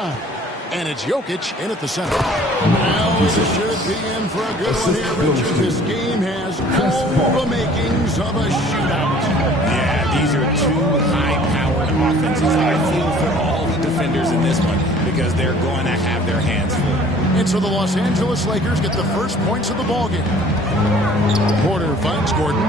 time. And it's Jokic in at the center. Well, this should be in for a good one here, Richard. This game has all the makings of a shootout. Yeah, these are two high-powered offenses. I feel for all the defenders in this one because they're going to have their hands full. And so the Los Angeles Lakers get the first points of the ballgame. Porter finds Gordon.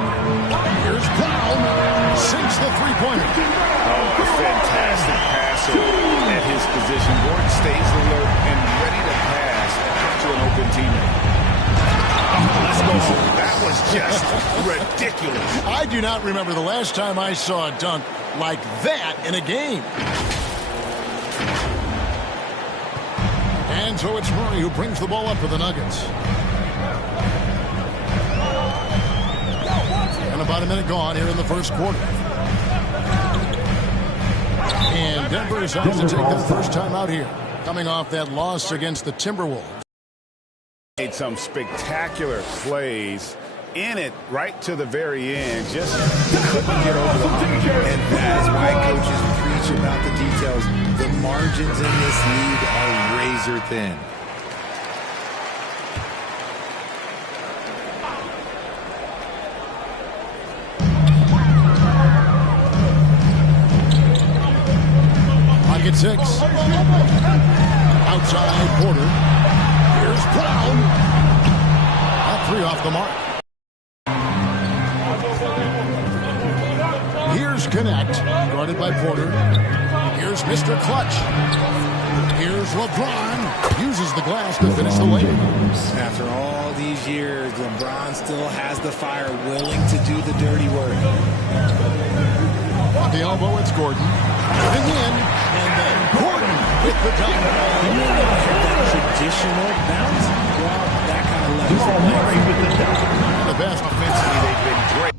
Here's Brown. Sinks the three-pointer. Oh, a fantastic passer at his position. Gordon stays alert and ready to pass to an open teammate. Let's go. That was just ridiculous. I do not remember the last time I saw a dunk like that in a game. And so it's Murray who brings the ball up for the Nuggets. And about a minute gone here in the first quarter. And Denver is out to take their first time out here, coming off that loss against the Timberwolves. Made some spectacular plays in it right to the very end. Just couldn't get over the hump. And that is why coaches preach about the details. The margins in this league are razor thin. Pocket six. Outside Porter. Here's Brown. A three off the mark. Here's Connect, guarded by Porter. Here's Mr. Clutch. Here's LeBron. Uses the glass to finish the layup. After all these years, LeBron still has the fire, willing to do the dirty work. Off the elbow, it's Gordon. Moving in, and then Gordon with the dunk. That traditional bounce, well, that kind of left. Murray with the dunk. The best Offensively, they've been great.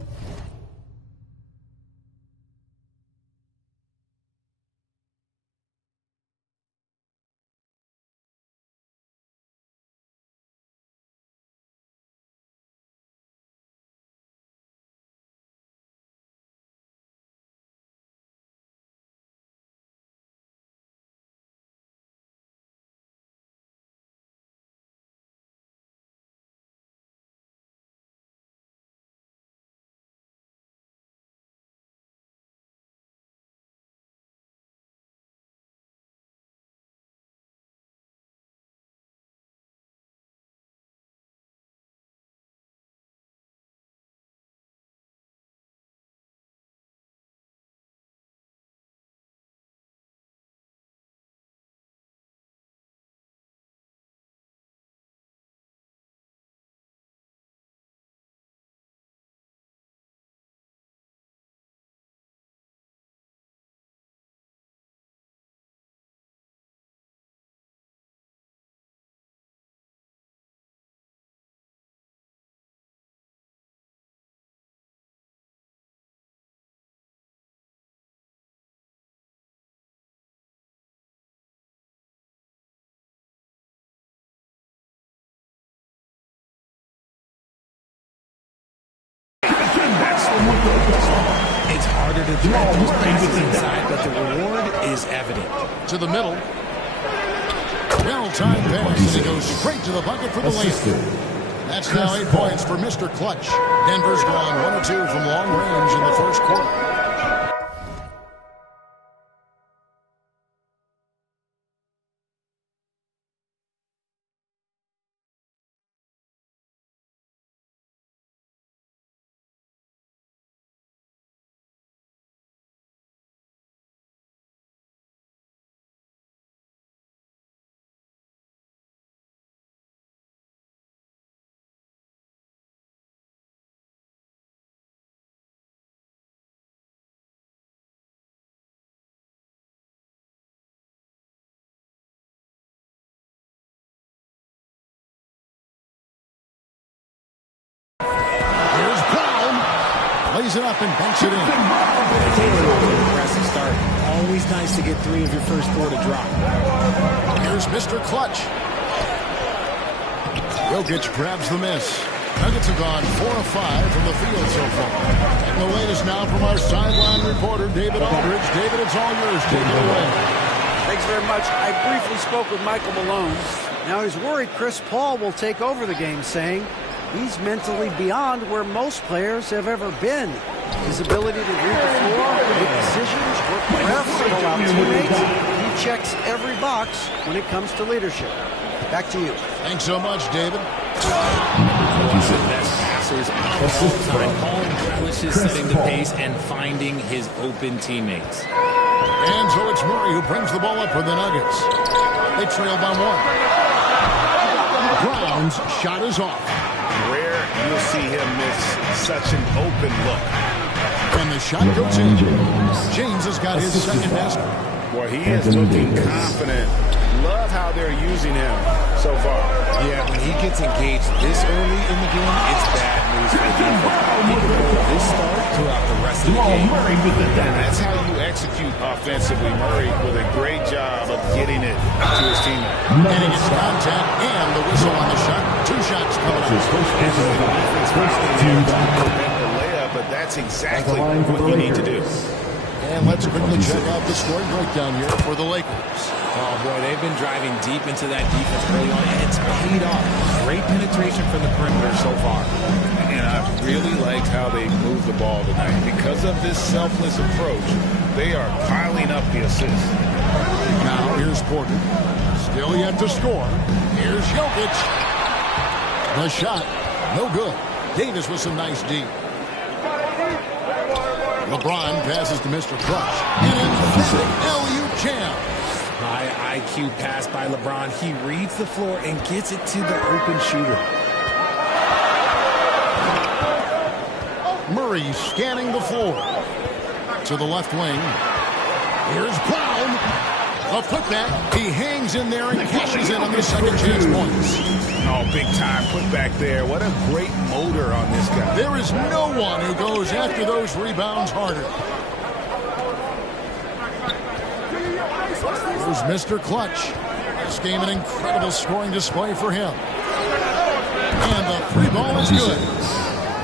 It's harder to thread those passes inside, but the reward is evident. to the middle. Well-timed pass, and he goes straight to the bucket for the layup. That's now 8 points for Mr. Clutch. Denver's gone 1 of 2 from long range in the first quarter. Lays it up and banks it in. Impressive start. Always nice to get 3 of your first 4 to drop. Here's Mr. Clutch. Jokic grabs the miss. Nuggets have gone 4 of 5 from the field so far. And the latest now from our sideline reporter, David Aldridge. David, it's all yours. Take it away. Thanks very much. I briefly spoke with Michael Malone. Now he's worried Chris Paul will take over the game, saying he's mentally beyond where most players have ever been. His ability to read the floor, make decisions, work refs, call out teammates, he checks every box when it comes to leadership. Back to you. Thanks so much, David. One of the best passers of all time. Paul relishes setting the pace and finding his open teammates. And so it's Murray who brings the ball up for the Nuggets. They trail by one. Brown's shot is off. Rare you'll see him miss such an open look. And the shot goes in. James has got his second basket. Well, he is looking confident. Love how they're using him so far. Yeah, when he gets engaged this early in the game, it's bad news for the defense. He can hold this start throughout the rest of the game. And that's how you execute offensively. Murray with a great job of getting it to his teammate. And he gets contact and the whistle on the shot. Two shots coming up. Prevent the layup, but that's exactly what you need to do. And let's quickly check out the scoring breakdown here for the Lakers. Oh, boy, they've been driving deep into that defense early on, and it's paid off. Great penetration from the perimeter so far. And I really liked how they moved the ball tonight. Because of this selfless approach, they are piling up the assists. Now here's Porter. Still yet to score. Here's Jokic. The shot, no good. Davis with some nice D. LeBron passes to Mr. Clutch. And emphatic LU jam. High IQ pass by LeBron. He reads the floor and gets it to the open shooter. Murray scanning the floor. To the left wing. Here's Brown. A putback. He hangs in there and cashes in on the second chance points. Oh, big time putback there. What a great motor on this guy. There is no one who goes after those rebounds harder. Here's Mr. Clutch. This game an incredible scoring display for him. And the three ball is good.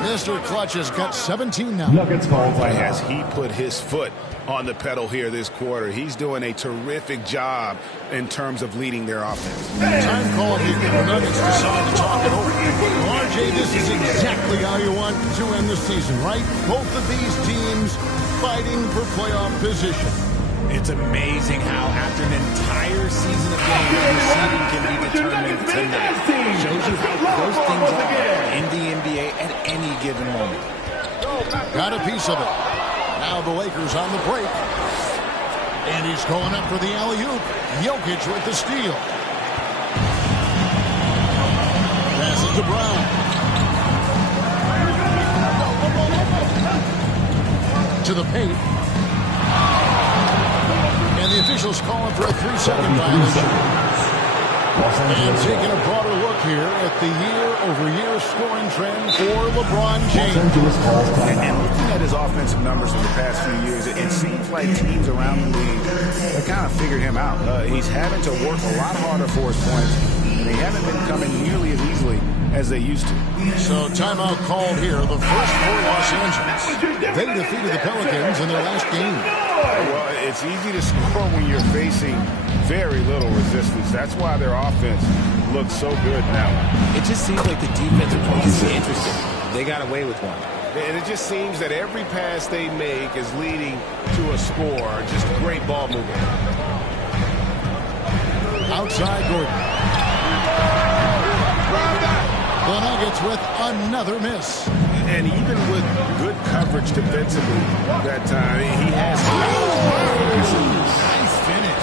Mr. Clutch has got 17 now. Nuggets ball. Has he put his foot on the pedal here this quarter? He's doing a terrific job in terms of leading their offense. Time called here. The Nuggets decide to talk it over. Well, RJ, this is exactly how you want to end the season, right? Both of these teams fighting for playoff position. It's amazing how after an entire season of games, your seeding can be determined tonight. Shows you how close things are in the NBA at any given moment. Got a piece of it. Now the Lakers on the break. And he's going up for the alley-oop. Jokic with the steal. Passes to Brown. To the paint. And the officials calling for a 3-second violation. And taking a broader look here at the year-over-year scoring trend for LeBron James. And looking at his offensive numbers in the past few years, it seems like teams around the league have kind of figured him out. He's having to work a lot harder for his points, and they haven't been coming nearly as easily as they used to. So timeout called here. The first for Los Angeles. They defeated the Pelicans in their last game. Well, it's easy to score when you're facing very little resistance. That's why their offense looks so good now. It just seems like the defense was interested. They got away with one. And it just seems that every pass they make is leading to a score. Just great ball movement. Outside Gordon. The Nuggets with another miss. And even with good coverage defensively that time, he has nice finish.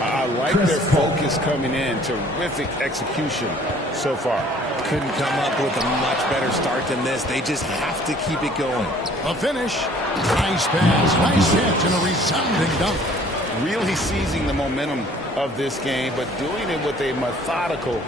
I like their focus coming in. Terrific execution so far. Couldn't come up with a much better start than this. They just have to keep it going. A finish. Nice pass, nice hit, and a resounding dunk. Really seizing the momentum of this game, but doing it with a methodical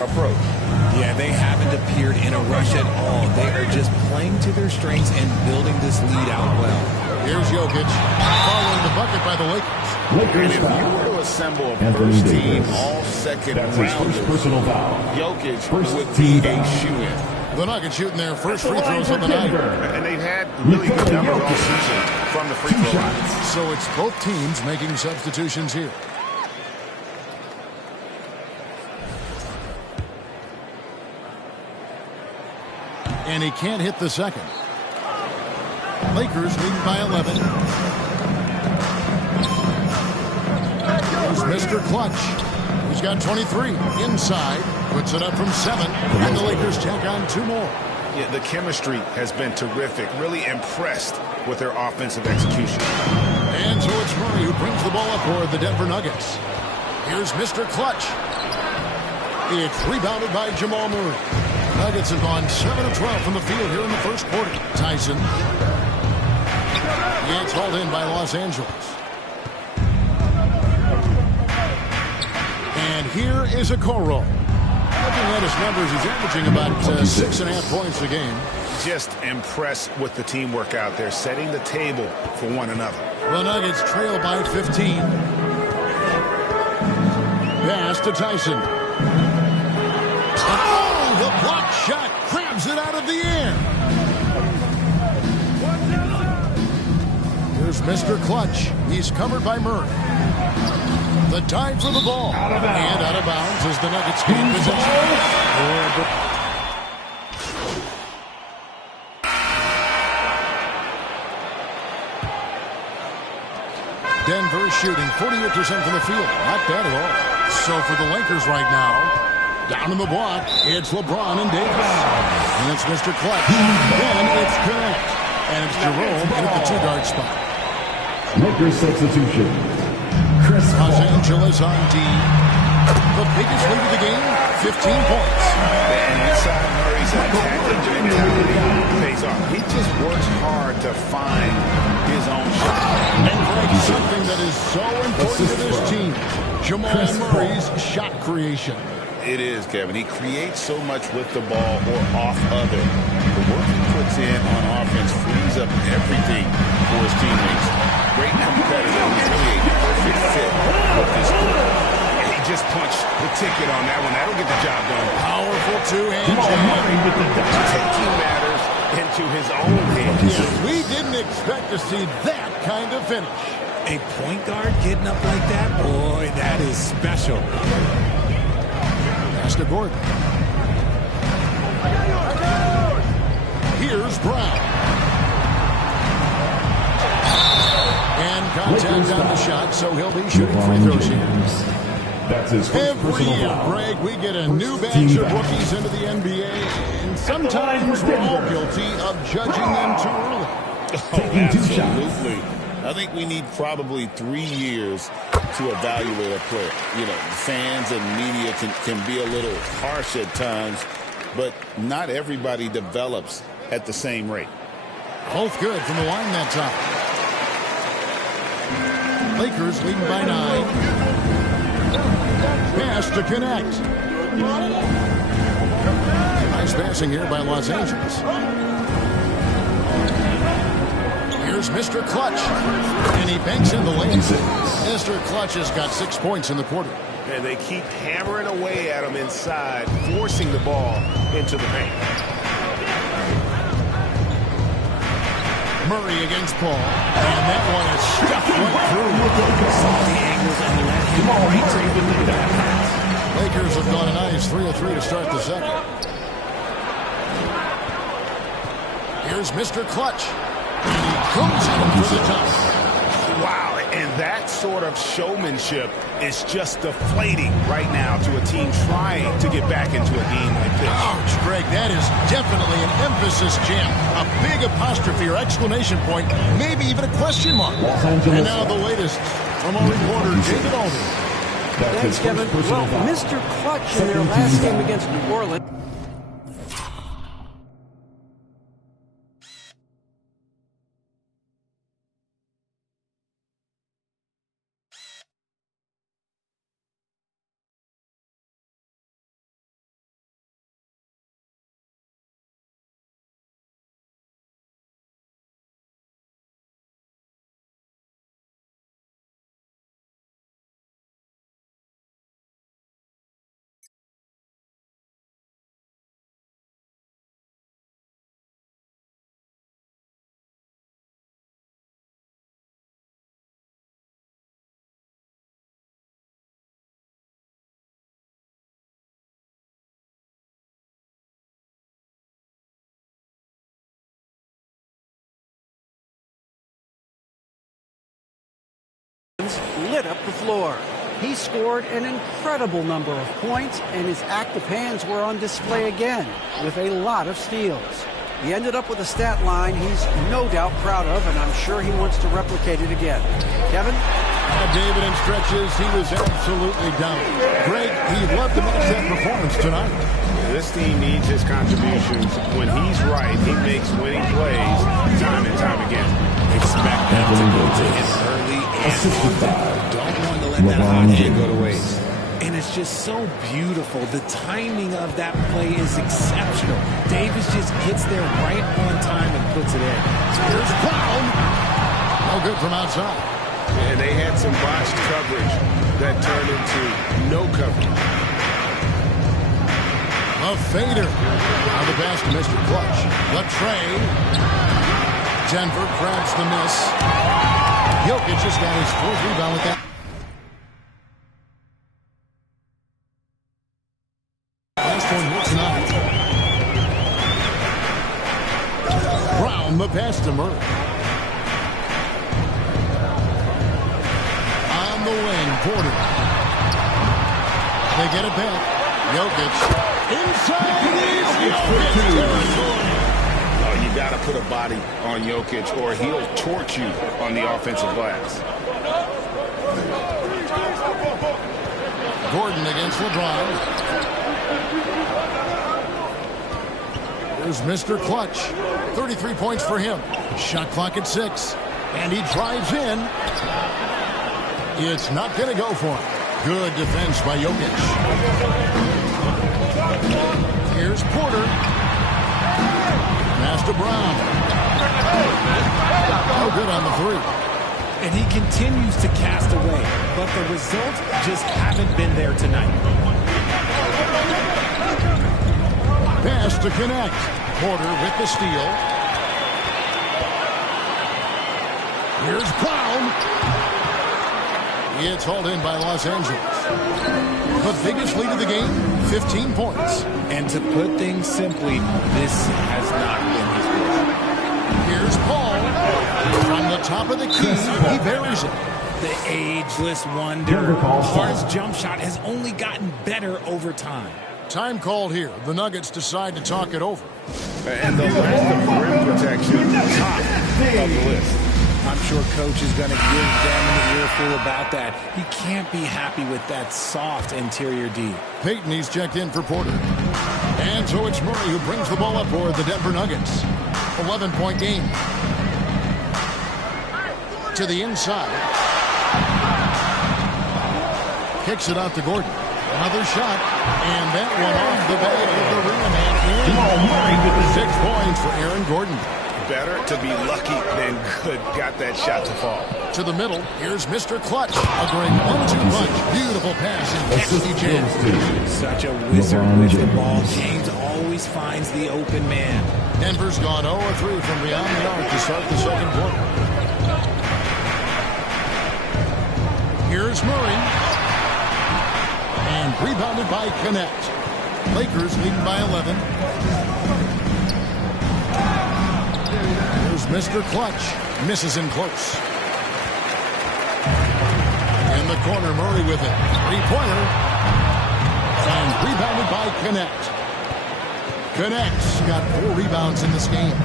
approach. Yeah, they haven't appeared in a rush at all. They are just playing to their strengths and building this lead out well. Here's Jokic, following the bucket by the Lakers. And if you were to assemble a first team, all second rounders, Jokic would be a shoe-in. The Nuggets shooting their first free throws of the night. And they've had really good numbers all season from the free throw line. So it's both teams making substitutions here. And he can't hit the second. Lakers leading by 11. Here's Mr. Clutch. He's got 23 inside. Puts it up from 7. And the Lakers tack on 2 more. Yeah, the chemistry has been terrific. Really impressed with their offensive execution. And so it's Murray who brings the ball up for the Denver Nuggets. Here's Mr. Clutch. It's rebounded by Jamal Murray. Nuggets have gone 7 of 12 from the field here in the first quarter. Tyson. It's hauled in by Los Angeles. And here is Okoro. Looking at his numbers, he's averaging about 6.5 points a game. Just impressed with the teamwork out there, setting the table for one another. The Nuggets trail by 15. Pass to Tyson. Oh, the block shot grabs it out of the air. Here's Mr. Clutch. He's covered by Murray. The dive for the ball. And out of bounds as the Nuggets gain possession. Denver shooting 48% from the field. Not bad at all. So for the Lakers right now, down in the block, it's LeBron and Davis. And it's Mr. Clutch. Then it's Connect. And it's Jerome in at the 2-guard spot. Lakers substitution. Los Angeles on D. The biggest lead of the game, 15 points. And inside Murray's attacking mentality pays off. He just works hard to find his own shot. And Greg, something that is so important to this team, Jamal Murray's shot creation. It is, Kevin. He creates so much with the ball or off of it. The work he puts in on offense frees up everything for his teammates. Great competitor. He's really a perfect fit with this group. And he just punched the ticket on that one. That'll get the job done. Powerful two-hand jam. Taking matters into his own hands. Yes, we didn't expect to see that kind of finish. A point guard getting up like that? Boy, that is special. Pass to Gordon. Here's Brown. And contact on the shot, so he'll be shooting free throws here. That's his first Every year, Greg, we get a new batch of rookies into the NBA, and sometimes we're all guilty of judging them too early. Absolutely. I think we need probably 3 years to evaluate a player. You know, fans and media can be a little harsh at times, but not everybody develops at the same rate. Both good from the line that time. Lakers leading by 9. Pass to Connect. Nice passing here by Los Angeles. Here's Mr. Clutch. And he banks in the lane. Mr. Clutch has got 6 points in the quarter. And they keep hammering away at him inside, forcing the ball into the paint. Murray against Paul. And that one is stuffed right through. Saw the angles and let him right to the middle. Lakers have gone a nice 3 of 3 to start the second. Here's Mr. Clutch. And he goes in for the top. Wow, and that sort of showmanship is just deflating right now to a team trying to get back into a game like this. Ouch, Greg, that is definitely an emphasis jam. A big apostrophe or exclamation point, maybe even a question mark. And now the latest from our reporter, David Alden. Thanks, Kevin. Well, Mr. Clutch in their last game against New Orleans. lit up the floor. He scored an incredible number of points, and his active hands were on display again with a lot of steals. He ended up with a stat line he's no doubt proud of, and I'm sure he wants to replicate it again. Kevin? David, in stretches, he was absolutely down. Greg, he loved to match that performance tonight. This team needs his contributions. When he's right, he makes winning plays time and time again. Expect them to go to him early and often. Don't want to let that hot hand go to waste. And it's just so beautiful. The timing of that play is exceptional. Davis just gets there right on time and puts it in. Here's Brown. No good from outside. And they had some botched coverage that turned into no coverage. A fader. Now the pass to Mr. Clutch. The trade. Denver grabs the miss. Jokic just got his fourth rebound with that. Last one here tonight. Brown, the pass to Murray. On the wing, Porter. They get it back. Jokic. Inside is Jokic territory. Oh, you got to put a body on Jokic or he'll torch you on the offensive glass. Gordon against LeBron. Here's Mr. Clutch. 33 points for him. Shot clock at 6. And he drives in. It's not going to go for him. Good defense by Jokic. Here's Porter. Pass to Brown. No good on the three. And he continues to cast away, but the results just haven't been there tonight. Pass to connect. Porter with the steal. Here's Brown. It's hauled in by Los Angeles. The biggest lead of the game, 15 points. And to put things simply, this has not been his work. Here's Paul. From the top of the key, he buries it. The ageless wonder. His jump shot has only gotten better over time. Time called here. The Nuggets decide to talk it over. And the lack of rim protection, top of the list. I'm sure coach is going to give them an earful about that. He can't be happy with that soft interior D. Peyton, he's checked in for Porter. And so it's Murray who brings the ball up for the Denver Nuggets. 11-point game. To the inside. Kicks it out to Gordon. Another shot. And that one off the back of the rim and in. 6 points for Aaron Gordon. Better to be lucky than good. Got that shot to fall. To the middle. Here's Mr. Clutch. A great 1-2 punch. Beautiful pass and catchy jam. Such a wizard with the ball. James always finds the open man. Denver's gone 0-3 from beyond the arc to start the second quarter. Here's Murray. And rebounded by Connect. Lakers leading by 11. Here's Mr. Clutch. Misses in close. In the corner, Murray with it. Three-pointer. And rebounded by Connect. Connect's got 4 rebounds in this game.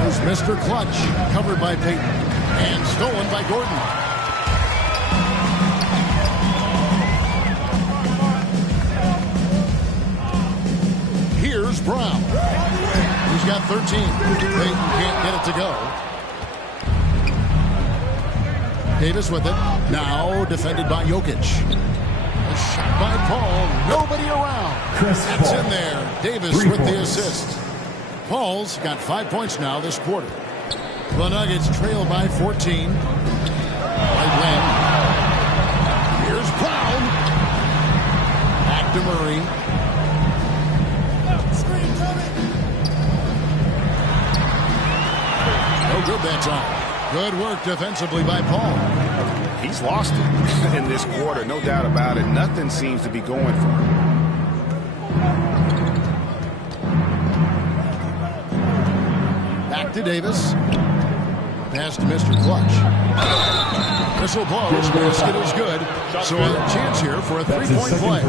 Here's Mr. Clutch. Covered by Peyton. And stolen by Gordon. Here's Brown. He's got 13. Peyton can't get it to go. Davis with it. Now defended by Jokic. A shot by Paul. Nobody around. That's in there. Davis with the assist. Paul's got 5 points now this quarter. The Nuggets trail by 14. Right wing. Here's Brown. Back to Murray. No good that time. Good work defensively by Paul. He's lost it in this quarter, no doubt about it. Nothing seems to be going for him. Back to Davis. pass to Mr. Clutch. Whistle blows. Basket is good. So a chance here for a three-point play.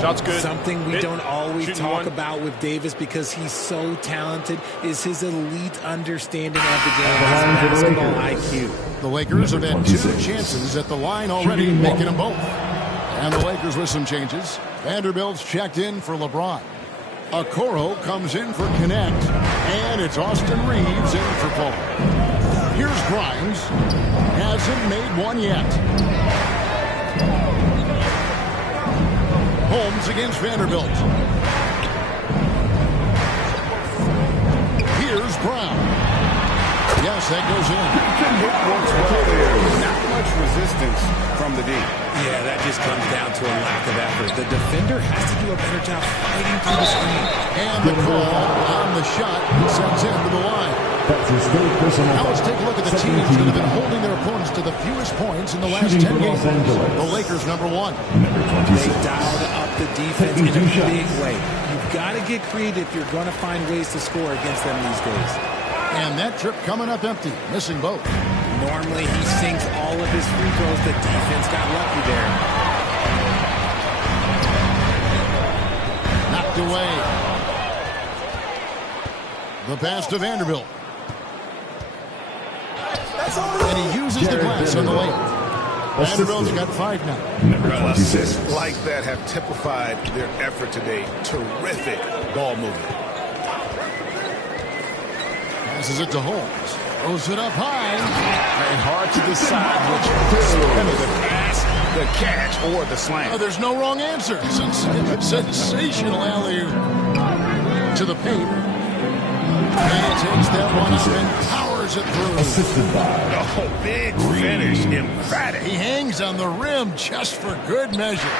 Shot's good. Something we don't always talk about with Davis because he's so talented is his elite understanding of the game, his basketball IQ. The Lakers have had 2 chances at the line already, making them both. And the Lakers with some changes. Vanderbilt's checked in for LeBron. Okoro comes in for Connect. And it's Austin Reeves in for Paul. Here's Grimes. Hasn't made one yet. Holmes against Vanderbilt. Here's Brown. Yes, that goes in. Works well there. Not much resistance from the D. Yeah, that just comes down to a lack of effort. The defender has to do a better job fighting through the screen. And the call on the shot sends him to the line. That's his third personal Now let's take a look at the teams that have been holding their opponents to the fewest points in the last 10 games. The Lakers, number 1. Number 26. They dialed up the defense in a big way. You've got to get creative if you're going to find ways to score against them these days. And that trip coming up empty, missing both. Normally he sinks all of his free throws. The defense got lucky there. Knocked away. The pass to Vanderbilt. And he uses the glass on the layup. Vanderbilt's got 5 now. Number 26. Assists like that have typified their effort today. Terrific ball movement. Passes it to Holmes. Throws it up high. And hard to decide which is the pass, the catch, or the slam. Oh, there's no wrong answer. Sensational alley-oop to the paint. And he takes that one up and powers it through. Assisted by. Oh, big finish. Emphatic. He hangs on the rim just for good measure.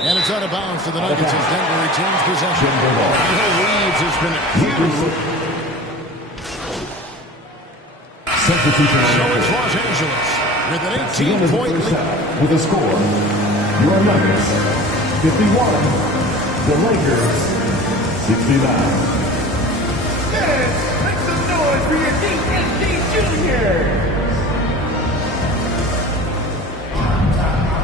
And it's out of bounds to the Nuggets as Denver retains possession. Reeves has been huge. Substitution. So it's Los Angeles with an 18-point lead. With a score, your Nuggets 51, the Lakers 69. Make some noise for your DSD Junior.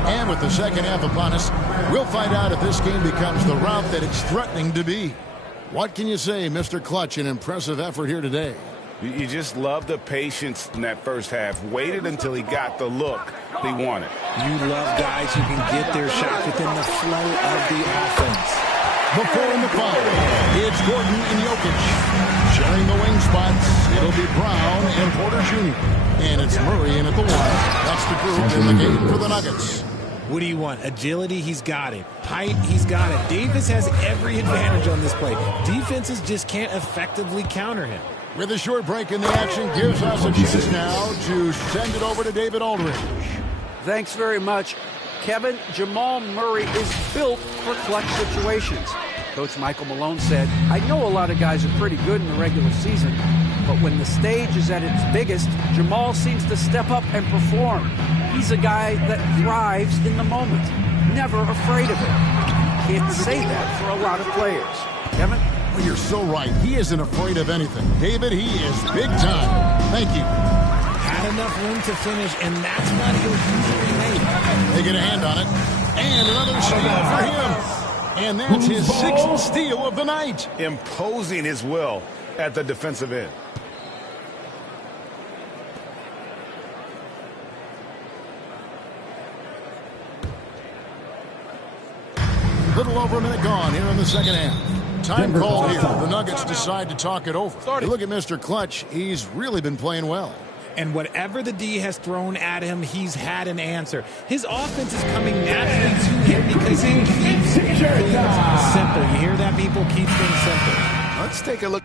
And with the second half upon us, we'll find out if this game becomes the route that it's threatening to be. What can you say, Mr. Clutch? An impressive effort here today. You just love the patience in that first half. Waited until he got the look he wanted. You love guys who can get their shot within the flow of the offense. Before in the foul, it's Gordon and Jokic. Sharing the wing spots, it'll be Brown and Porter Jr. And it's Murray in at the one. That's the group in the game for the Nuggets. What do you want? Agility, he's got it. Height, he's got it. Davis has every advantage on this play. Defenses just can't effectively counter him. With a short break in the action, gives us a chance now to send it over to David Aldridge. Thanks very much. Kevin, Jamal Murray is built for clutch situations. Coach Michael Malone said, I know a lot of guys are pretty good in the regular season, but when the stage is at its biggest, Jamal seems to step up and perform. He's a guy that thrives in the moment, never afraid of it. Can't say that for a lot of players. Kevin? Well, you're so right. He isn't afraid of anything. David, he is big time. Thank you. Had enough room to finish, and that's what he'll usually make. They get a hand on it. And another steal for him. And that's his 6th steal of the night. Imposing his will at the defensive end. Little over a minute gone here in the second half. Time call here. The Nuggets decide to talk it over. You look at Mr. Clutch. He's really been playing well. And whatever the D has thrown at him, he's had an answer. His offense is coming naturally to him because he keeps things simple. You hear that, people? Keep things simple. Let's take a look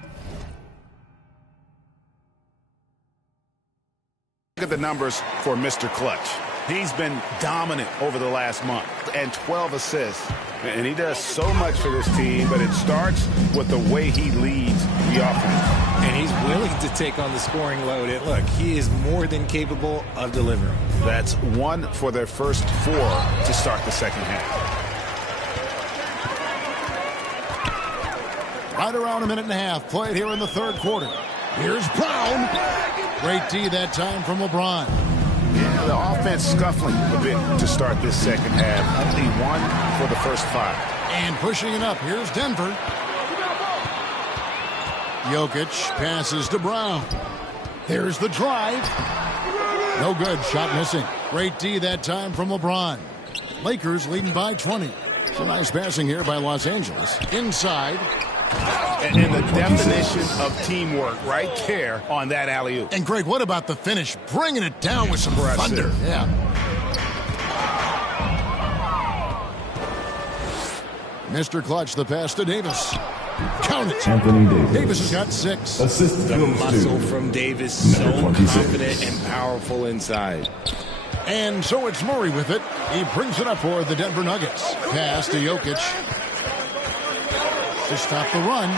at the numbers for Mr. Clutch. He's been dominant over the last month and 12 assists. And he does so much for this team, but it starts with the way he leads the offense. And he's willing to take on the scoring load. And look, he is more than capable of delivering. That's 1 for their first 4 to start the second half. Right around a minute and a half played here in the third quarter. Here's Brown. Great D that time from LeBron. Yeah, the offense scuffling a bit to start this second half. Only one for the first 5. And pushing it up. Here's Denver. Jokic passes to Brown. There's the drive. No good. Shot missing. Great D that time from LeBron. Lakers leading by 20. Some nice passing here by Los Angeles. Inside. And the definition of teamwork right there on that alley-oop. And Greg, what about the finish? Bringing it down with some thunder. Yeah. Mr. Clutch, the pass to Davis. Count it. Anthony Davis. Davis has got 6. Assist The goes muscle to from Davis, so number 26. confident and powerful inside. And so it's Murray with it. He brings it up for the Denver Nuggets. Pass to Jokic. To stop the run.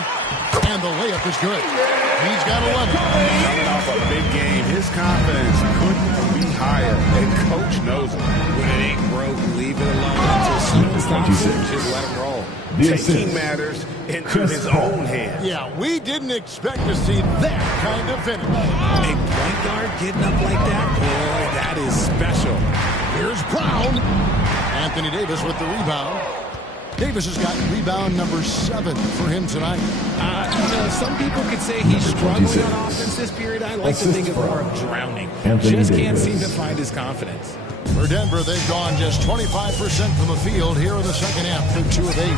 And the layup is good. He's got 11. Coming off a big game, his confidence couldn't be higher, and Coach knows it. When it ain't broke, leave it alone until someone stops it. Just let him roll. Taking matters into his own hands. Yeah, we didn't expect to see that kind of finish. A point guard getting up like that, boy, that is special. Here's Brown. Anthony Davis with the rebound. Davis has got rebound number 7 for him tonight. Some people could say he's struggling on offense this period. I like to think of more of drowning. Just can't seem to find his confidence. For Denver, they've gone just 25% from the field here in the second half. They're 2 of 8.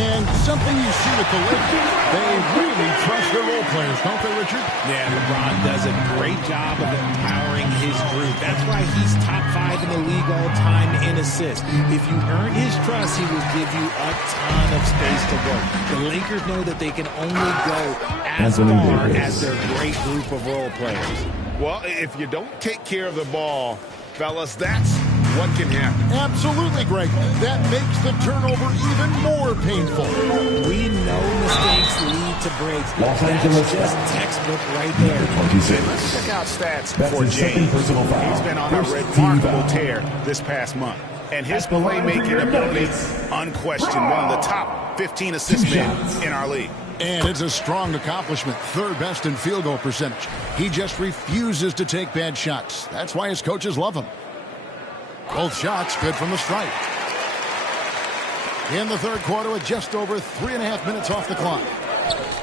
And something you see with the Lakers, they really trust their role players, don't they, Richard? Yeah, LeBron does a great job of empowering his group. That's why he's top 5 in the league all time in assists. If you earn his trust, he will give you a ton of space to work. The Lakers know that they can only go as far as their great group of role players. Well, if you don't take care of the ball, fellas, that's what can happen. Absolutely, Greg. That makes the turnover even more painful. We know mistakes lead to breaks. Los That's Angeles just textbook right there. 26. Let's check out stats That's for his second James. personal foul. He's been on a First team remarkable foul. tear this past month. And his At the line for playmaking your ability, Nuggets. unquestioned, one of the top 15 assist men in our league. And it's a strong accomplishment. 3rd best in field goal percentage. He just refuses to take bad shots. That's why his coaches love him. Both shots good from the stripe. In the 3rd quarter with just over 3.5 minutes off the clock.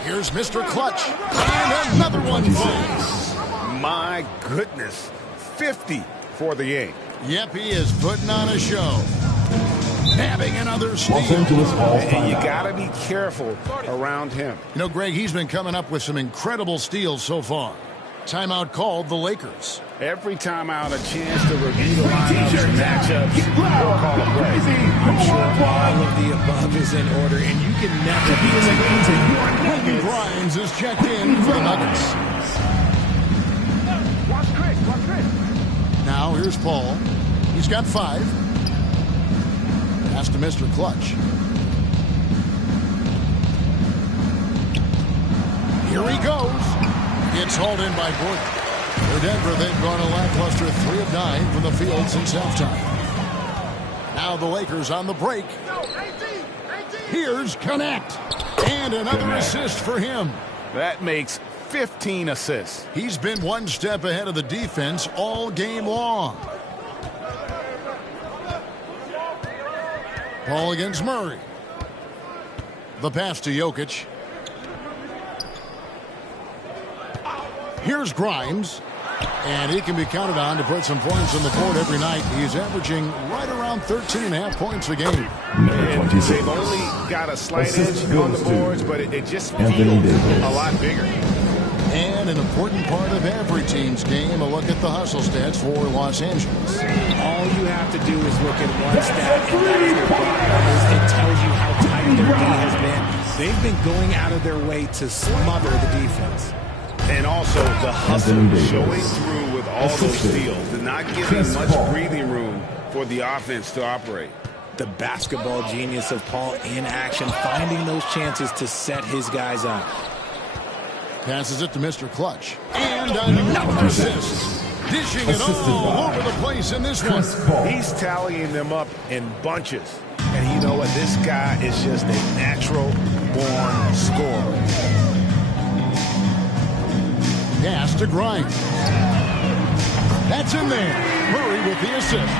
Here's Mr. Clutch. And another one falls. My goodness. 50 for the game. Yep, he is putting on a show. Having another steal. Los Angeles falls And you timeout. got to be careful around him. You know, Greg, he's been coming up with some incredible steals so far. Timeout called the Lakers. Every time out, a chance to review the lineups and matchups or call a play. I'm sure all of the above is in order, and you can never be in the Quentin Grimes is checked in for the Nuggets. Watch Chris. Now here's Paul. He's got 5. Pass to Mr. Clutch. Here he goes. It's hauled in by Gordon. For Denver, they've gone a lackluster 3 of 9 from the field since halftime. Now the Lakers on the break. Here's Connect. And another assist for him. That makes 15 assists. He's been one step ahead of the defense all game long. Paul against Murray. The pass to Jokic. Here's Grimes. And he can be counted on to put some points on the board every night. He's averaging right around 13.5 points a game. Number 26. They've only got a slight Assist edge on the goes to board, but it just Anthony feels Davis. a lot bigger. And an important part of every team's game, a look at the hustle stats for Los Angeles. All you have to do is look at one stat, and that is their box numbers. It tells you how tight their D has been. They've been going out of their way to smother the defense. And also the hustle Anthony Davis. showing through with all those steals and not giving Chris much Paul. breathing room for the offense to operate. The basketball genius of Paul in action, finding those chances to set his guys up. Passes it to Mr. Clutch. And another assist. Dishing it all over the place in this one. Chris Paul. He's tallying them up in bunches. And you know what? This guy is just a natural born scorer. to Grimes. That's in there. Murray with the assist.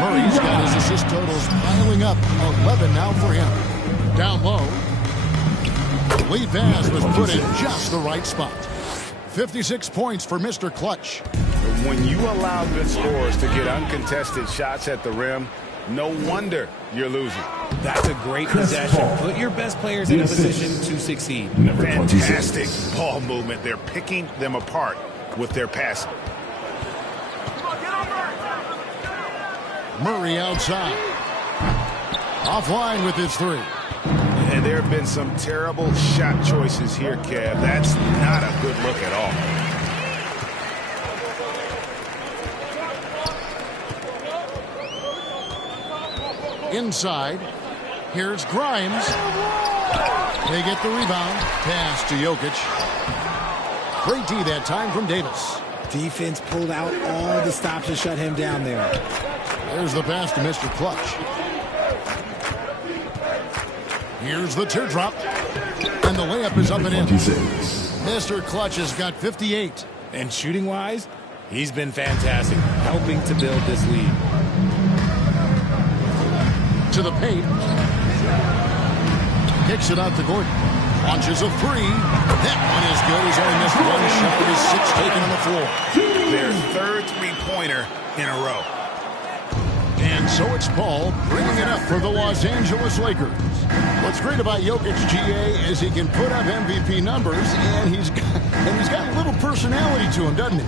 Murray's got his assist totals piling up. 11 now for him. Down low. Lead pass was put in just the right spot. 56 points for Mr. Clutch. When you allow good scorers to get uncontested shots at the rim, no wonder you're losing. That's a great possession. Put your best players in a position to succeed. Fantastic ball movement. They're picking them apart with their passing. Murray outside. Offline with his three. And there have been some terrible shot choices here, Kev. That's not a good look at all. Inside. Here's Grimes. They get the rebound. Pass to Jokic. Great D that time from Davis. Defense pulled out all the stops to shut him down there. There's the pass to Mr. Clutch. Here's the teardrop. And the layup is up and in. Mr. Clutch has got 58. And shooting-wise, he's been fantastic, helping to build this lead. To the paint. Kicks it out to Gordon. Launches a three. That one is good. He's only missed one shot of his 6 taken on the floor. Their third three-pointer in a row. And so it's Paul bringing it up for the Los Angeles Lakers. What's great about Jokic, GA, is he can put up MVP numbers, and he's got a little personality to him, doesn't he?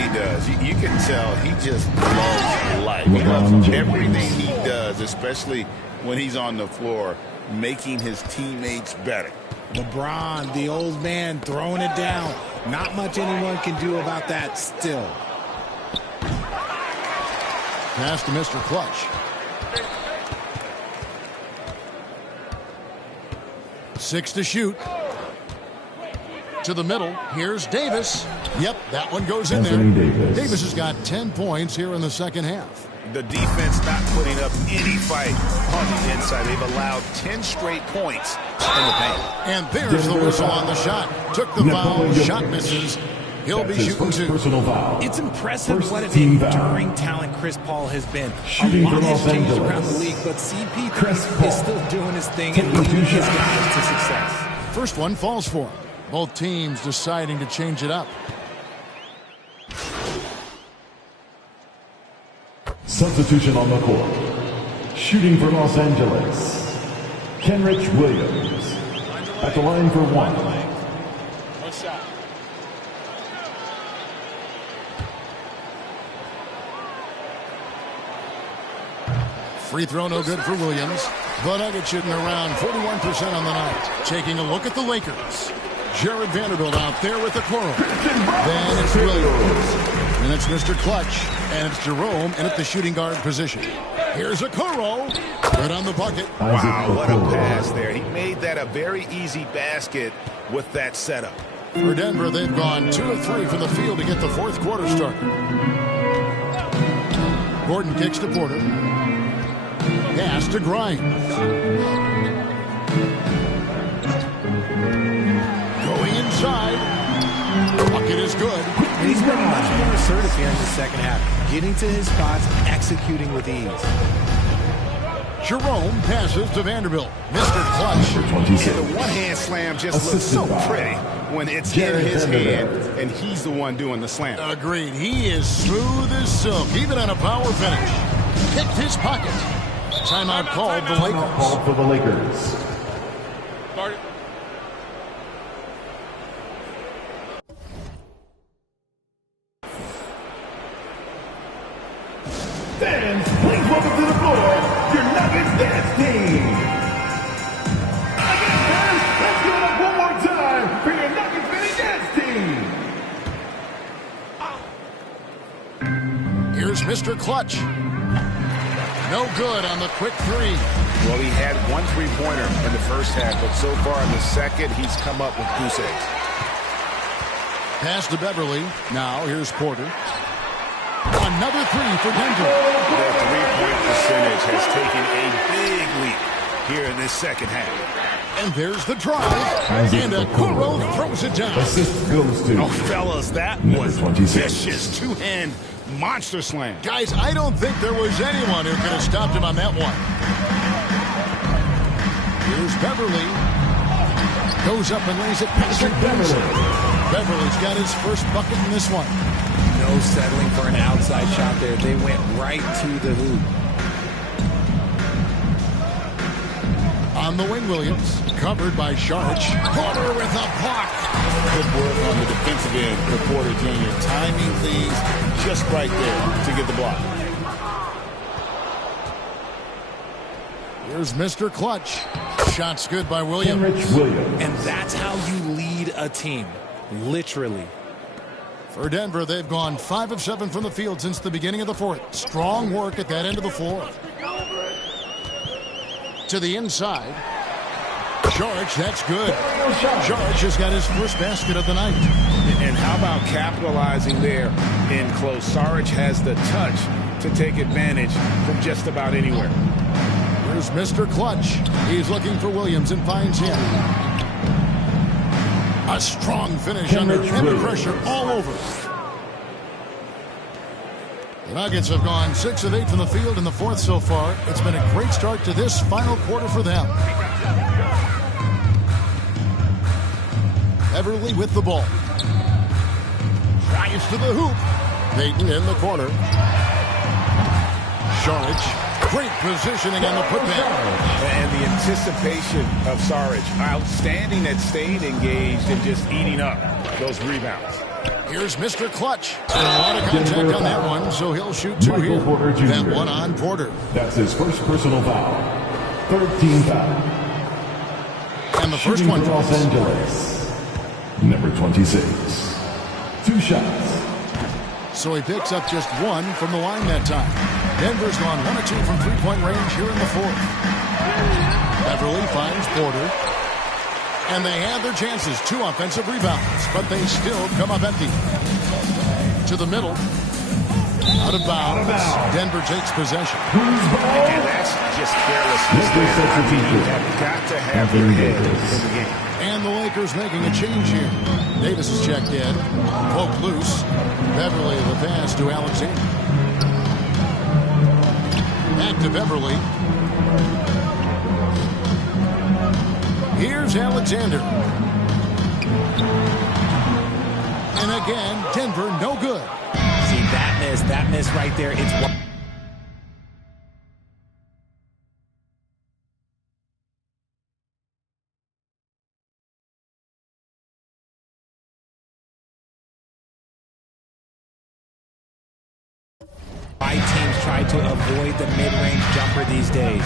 He does. You can tell he just loves life. He loves everything he does, especially when he's on the floor, making his teammates better. LeBron, the old man, throwing it down. Not much anyone can do about that still. Pass to Mr. Clutch. 6 to shoot. To the middle. Here's Davis. Yep, that one goes in there. Davis has got 10 points here in the second half. The defense not putting up any fight on the inside. They've allowed 10 straight points in the paint. And there's the whistle on the shot. Took the foul. Shot misses. He'll be shooting 2. It's impressive what an enduring talent Chris Paul has been. A lot has changed around the league, but CP3 is still doing his thing and leading his guys to success. First one falls for him. Both teams deciding to change it up. Substitution on the court. Shooting for Los Angeles, Kenrich Williams. At the line for 1. One shot. Free throw no good for Williams. The Nuggets shooting around 41% on the night. Taking a look at the Lakers. Jared Vanderbilt out there with the Coral. Then it's Williams. And it's Mr. Clutch. And it's Jerome in at the shooting guard position. Here's a Coral. Good on the bucket. Wow, what a pass there. He made that a very easy basket with that setup. For Denver, they've gone 2 of 3 from the field to get the fourth quarter started. Gordon kicks to Porter. Pass to Grimes. Going inside. Bucket is good. And he's been much more assertive here in the second half, getting to his spots, executing with ease. Jerome passes to Vanderbilt. Mr. Clutch. And the one-hand slam just looks so pretty when it's in his hand and he's the one doing the slam. Agreed. He is smooth as silk, even on a power finish. Kicked his pocket. Timeout called the Lakers. Called for the Lakers. Fans, please welcome to the floor your Nuggets dance team. Again, fans, let's give it up one more time for your Nuggets mini dance team. Here's Mr. Clutch. No good on the quick three. Well, he had one three-pointer in the first half, but so far in the second, he's come up with goose eggs. Pass to Beverly. Now here's Porter. Another three for Denver. Their three-point percentage has taken a big leap. here in this second half. And there's the drive. And Okoro throws it down. Assist goes to Oh, fellas, that number was 26. vicious. Two-hand monster slam. Guys, I don't think there was anyone who could have stopped him on that one. Here's Beverly. Goes up and lays it past Beverly. Beverly's got his first bucket in this one. No settling for an outside shot there. They went right to the hoop. On the wing, Williams. Covered by Sharch. Porter with a block. Good work on the defensive end for Porter Jr. Timing things just right there to get the block. Here's Mr. Clutch. Shot's good by Williams. Kenrich Williams. And that's how you lead a team. Literally. For Denver, they've gone 5 of 7 from the field since the beginning of the fourth. Strong work at that end of the floor. To the inside. George, that's good. George has got his first basket of the night. And how about capitalizing there in close? Saric has the touch to take advantage from just about anywhere. Here's Mr. Clutch. He's looking for Williams and finds him. A strong finish under heavy pressure all over. The Nuggets have gone 6 of 8 from the field in the fourth so far. It's been a great start to this final quarter for them. Everly with the ball. Drives to the hoop. Payton in the corner. Saric. Great positioning on the putback. And the anticipation of Saric. Outstanding at staying engaged and just eating up those rebounds. Here's Mr. Clutch. And a lot of contact on that one, so he'll shoot 2 here. That one on Porter. That's his first personal foul. 13 foul. And the first one for Los Angeles. Number 26. 2 shots. So he picks up just 1 from the line that time. Denver's gone 1 of 2 from three-point range here in the fourth. Beverly finds Porter. And they have their chances. 2 offensive rebounds, but they still come up empty. To the middle. Out of bounds. Denver takes possession. And that's just carelessness. You have got to have your head in the game. And the Lakers making a change here. Davis is checked in. Poked loose. Beverly the pass to Alexander. Back to Beverly. Here's Alexander. And again, Denver no good. See, that miss right there. It's one. Why teams try to avoid the mid-range jumper these days.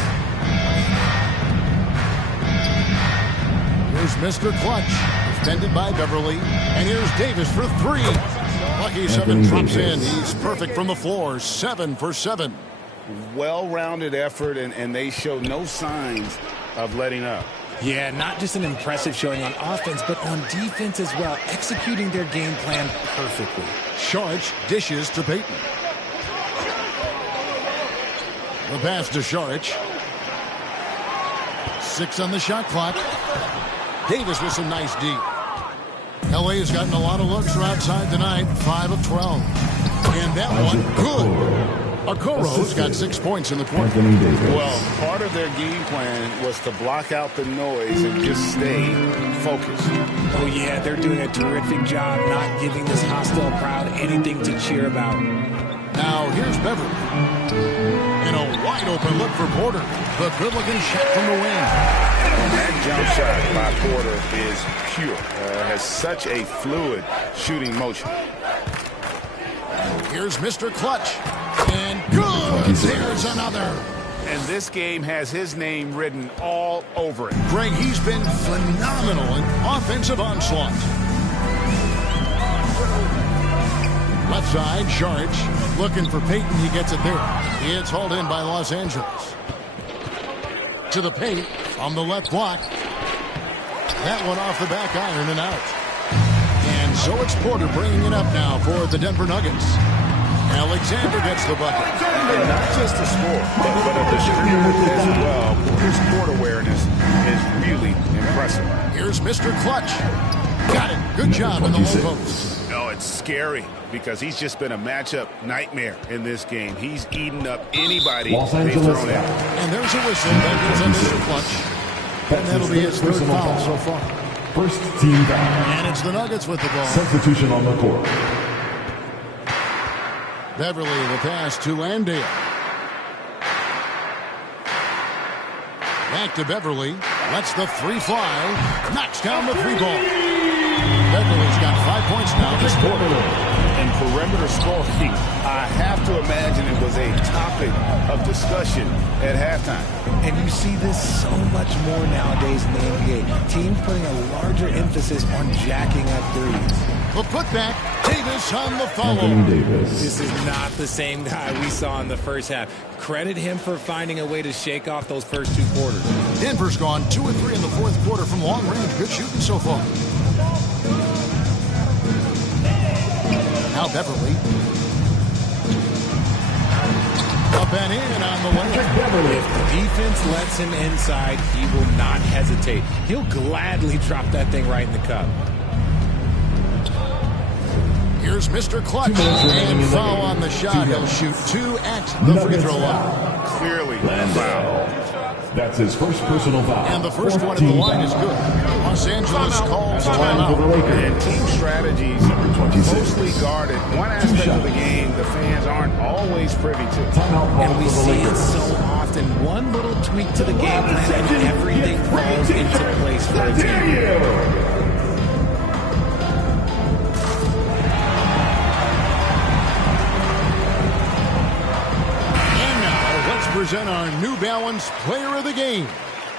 Here's Mr. Clutch, defended by Beverly. And here's Davis for 3. Lucky 7 drops in. He's perfect from the floor. 7 for 7. Well-rounded effort, and they show no signs of letting up. Yeah, not just an impressive showing on offense, but on defense as well, executing their game plan perfectly. Sharch dishes to Payton. The pass to Saric. 6 on the shot clock. Davis with some nice D. LA has gotten a lot of looks from outside tonight. 5 of 12. And that one, good. Okoro's got 6 points in the quarter. Well, part of their game plan was to block out the noise and just stay focused. Oh, yeah, they're doing a terrific job not giving this hostile crowd anything to cheer about. Now, here's Beverly. And a wide-open look for Porter. The good-looking shot from the wing. And that jump shot by Porter is pure. Has such a fluid shooting motion. Here's Mr. Clutch. And good! There's another. And this game has his name written all over it. Greg, he's been phenomenal in offensive onslaught. Left side, Saric looking for Payton. He gets it there. It's hauled in by Los Angeles. To the paint on the left block. That one off the back iron and out. And so it's Porter bringing it up now for the Denver Nuggets. Alexander gets the bucket. And not just the score, but a distributor as well. His court awareness is really impressive. Here's Mr. Clutch. Got it. Good job in the low post. No, it's scary because he's just been a matchup nightmare in this game. He's eaten up anybody they've thrown at. And there's a whistle. That goes on Mr. Clutch. And that'll be his third foul so far. First team foul. And it's the Nuggets with the ball. Substitution on the court. Beverly the pass to Landale. Back to Beverly. Lets the three fly. Knocks down the three ball. Beverly's got 5 points now this quarter. And perimeter scoring, I have to imagine it was a topic of discussion at halftime. And you see this so much more nowadays in the NBA. Teams putting a larger emphasis on jacking up threes. The putback. Davis on the follow. This is not the same guy we saw in the first half. Credit him for finding a way to shake off those first 2 quarters. Denver's gone 2 of 3 in the fourth quarter from long range. Good shooting so far. Now Beverly. Up and in on the way. If the defense lets him inside, he will not hesitate. He'll gladly drop that thing right in the cup. Here's Mr. Clutch. And foul on the shot. He'll shoot 2 at the free throw line. Clearly foul. That's his first personal foul. And the first one at the line is good. Los Angeles calls timeout. And team strategies closely guarded. One aspect of the game the fans aren't always privy to. And we see it so often. One little tweak to the game plan and everything falls into place for a team. Present our New Balance Player of the Game,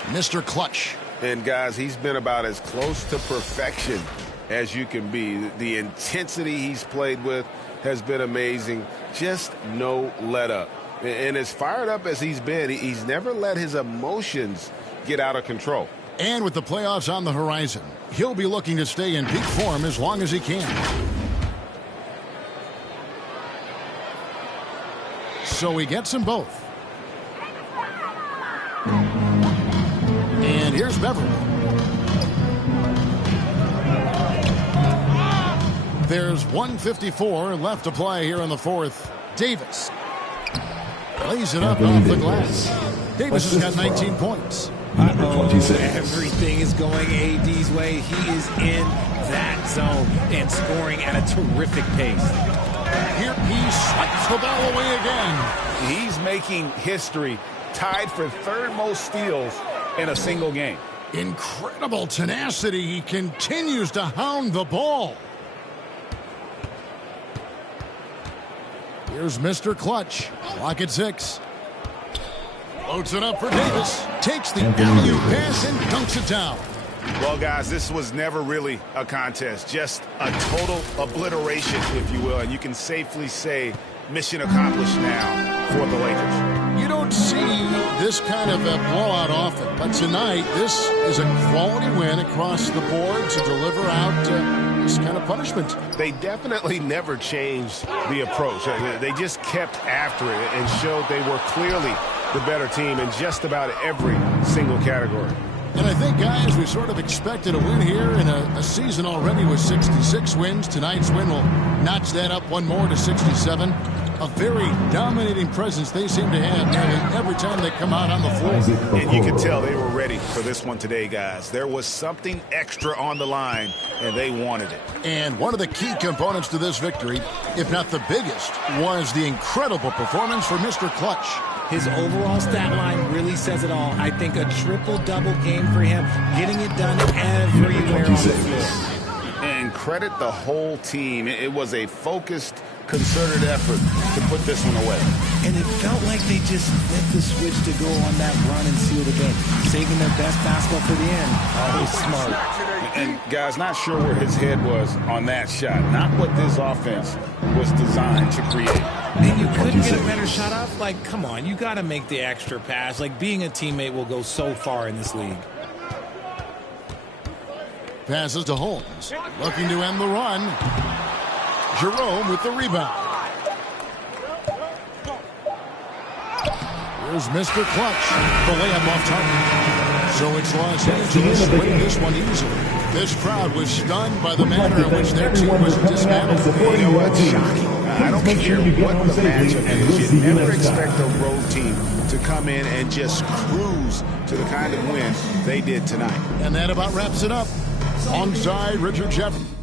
Mr. Clutch. And guys, he's been about as close to perfection as you can be. The intensity he's played with has been amazing. Just no let up. And as fired up as he's been, he's never let his emotions get out of control. And with the playoffs on the horizon, he'll be looking to stay in peak form as long as he can. So he gets them both. And here's Beverly. There's 1:54 left to play here in the fourth. Davis lays it up off the glass. Davis has got 19 points. Everything is going AD's way. He is in that zone and scoring at a terrific pace. Here he swipes the ball away again. He's making history, tied for third most steals in a single game. Incredible tenacity. He continues to hound the ball. Here's Mr. Clutch. Clock at 6. Loads it up for Davis. Takes the alley-oop pass and dunks it down. Well, guys, this was never really a contest. Just a total obliteration, if you will. And you can safely say mission accomplished now for the Lakers. You don't see this kind of a blowout often, but tonight this is a quality win across the board to deliver out this kind of punishment. They definitely never changed the approach. They just kept after it and showed they were clearly the better team in just about every single category. And I think, guys, we sort of expected a win here in a season already with 66 wins. Tonight's win will notch that up one more to 67. A very dominating presence they seem to have nearly every time they come out on the floor. And you could tell they were ready for this one today, guys. There was something extra on the line, and they wanted it. And one of the key components to this victory, if not the biggest, was the incredible performance for Mr. Clutch. His overall stat line really says it all. I think a triple-double game for him, getting it done everywhere on the floor. And credit the whole team. It was a focused, concerted effort to put this one away. And it felt like they just flipped the switch to go on that run and seal the game, saving their best basketball for the end. Always smart. And, guys, not sure where his head was on that shot. Not what this offense was designed to create. And you couldn't get a better shot off? Like, come on, you got to make the extra pass. Like, being a teammate will go so far in this league. Passes to Holmes. Looking to end the run. Jerome with the rebound. Here's Mr. Clutch. The layup off target. So it's Los Angeles winning this one easily. This crowd was stunned by the manner in which their team was dismantled. You know what's shocking? I don't care what the matchup is. You never expect a road team to come in and just cruise to the kind of win they did tonight. And that about wraps it up. Alongside Richard Jefferson.